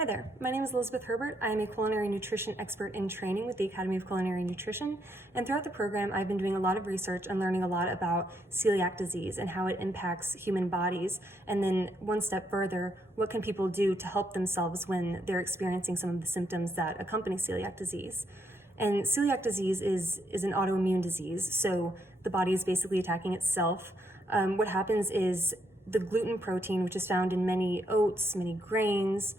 Hi there, my name is Elizabeth Herbert. I am a culinary nutrition expert in training with the Academy of Culinary Nutrition, and throughout the program I've been doing a lot of research and learning a lot about celiac disease and how it impacts human bodies, and then one step further, what can people do to help themselves when they're experiencing some of the symptoms that accompany celiac disease. And celiac disease is an autoimmune disease, so the body is basically attacking itself. What happens is the gluten protein, which is found in many oats, many grains,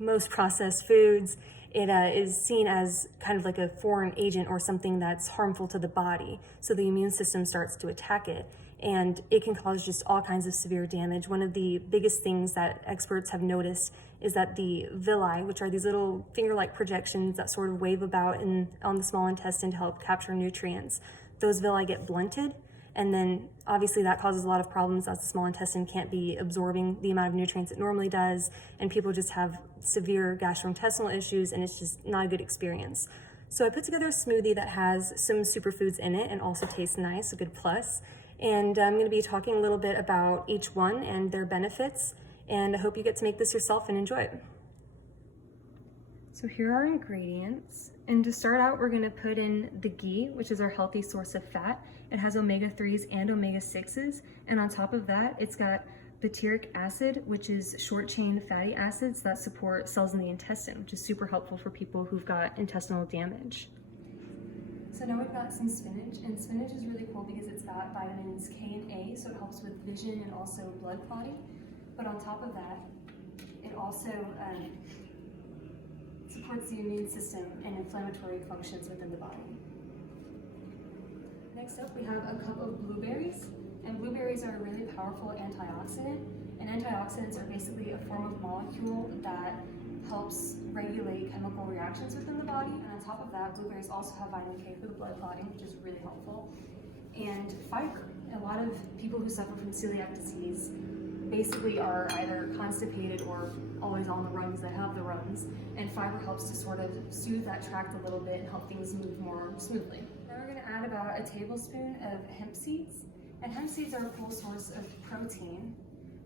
most processed foods, it is seen as kind of like a foreign agent or something that's harmful to the body. So the immune system starts to attack it, and it can cause just all kinds of severe damage. One of the biggest things that experts have noticed is that the villi, which are these little finger-like projections that sort of wave about on the small intestine to help capture nutrients, those villi get blunted. And then obviously that causes a lot of problems as the small intestine can't be absorbing the amount of nutrients it normally does, and people just have severe gastrointestinal issues, and it's just not a good experience. So I put together a smoothie that has some superfoods in it and also tastes nice, a good plus. And I'm going to be talking a little bit about each one and their benefits, and I hope you get to make this yourself and enjoy it. So here are our ingredients, and to start out we're going to put in the ghee, which is our healthy source of fat. It has omega-3s and omega-6s, and on top of that it's got butyric acid, which is short-chain fatty acids that support cells in the intestine, which is super helpful for people who've got intestinal damage. So now we've got some spinach, and spinach is really cool because it's got vitamins K and A, so it helps with vision and also blood clotting. But on top of that, it also supports the immune system and inflammatory functions within the body. Next up, we have a cup of blueberries, and blueberries are a really powerful antioxidant, and antioxidants are basically a form of molecule that helps regulate chemical reactions within the body, and on top of that, blueberries also have vitamin K for the blood clotting, which is really helpful, and fiber. A lot of people who suffer from celiac disease basically are either constipated or always on the runs that have the runs, and fiber helps to sort of soothe that tract a little bit and help things move more smoothly. Now we're going to add about a tablespoon of hemp seeds, and hemp seeds are a cool source of protein,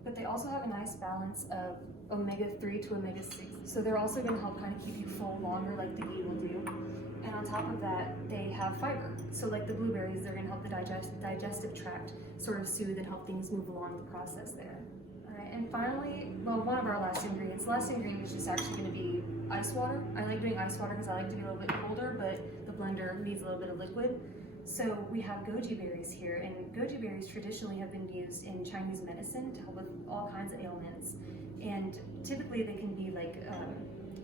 but they also have a nice balance of omega-3 to omega-6, so they're also going to help kind of keep you full longer like the ghee will do. And on top of that, they have fiber, so like the blueberries, they're going to help the digestive tract sort of soothe and help things move along the process there. Alright, and finally, well, one of our last ingredients. The last ingredient is just actually going to be ice water. I like doing ice water because I like to be a little bit colder, but the blender needs a little bit of liquid. So we have goji berries here, and goji berries traditionally have been used in Chinese medicine to help with all kinds of ailments. And typically they can be like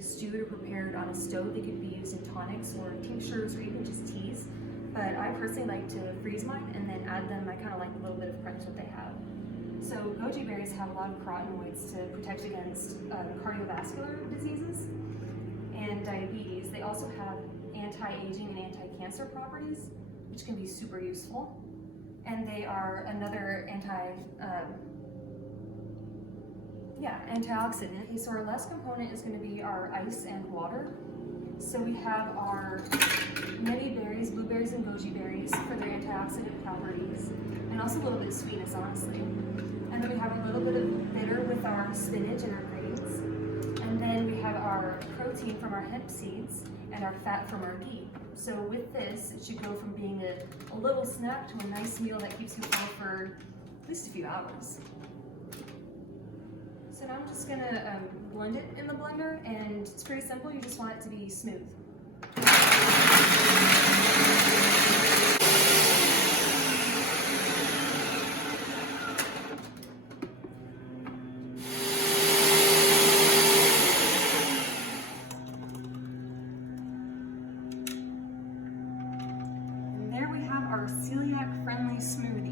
stewed or prepared on a stove. They could be used in tonics or tinctures or even just teas. But I personally like to freeze mine and then add them. I kind of like a little bit of crunch that they have. So goji berries have a lot of carotenoids to protect against cardiovascular diseases and diabetes. They also have anti-aging and anti-cancer properties, which can be super useful. And they are another antioxidant. Okay, so our last component is going to be our ice and water. So we have our many berries, blueberries and goji berries for their antioxidant properties, and also a little bit of sweetness, honestly. And then we have a little bit of bitter with our spinach and our grains. And then we have our protein from our hemp seeds and our fat from our ghee. So with this, it should go from being a little snack to a nice meal that keeps you full for at least a few hours. So now I'm just gonna blend it in the blender, and it's pretty simple. You just want it to be smooth. And there we have our celiac-friendly smoothie.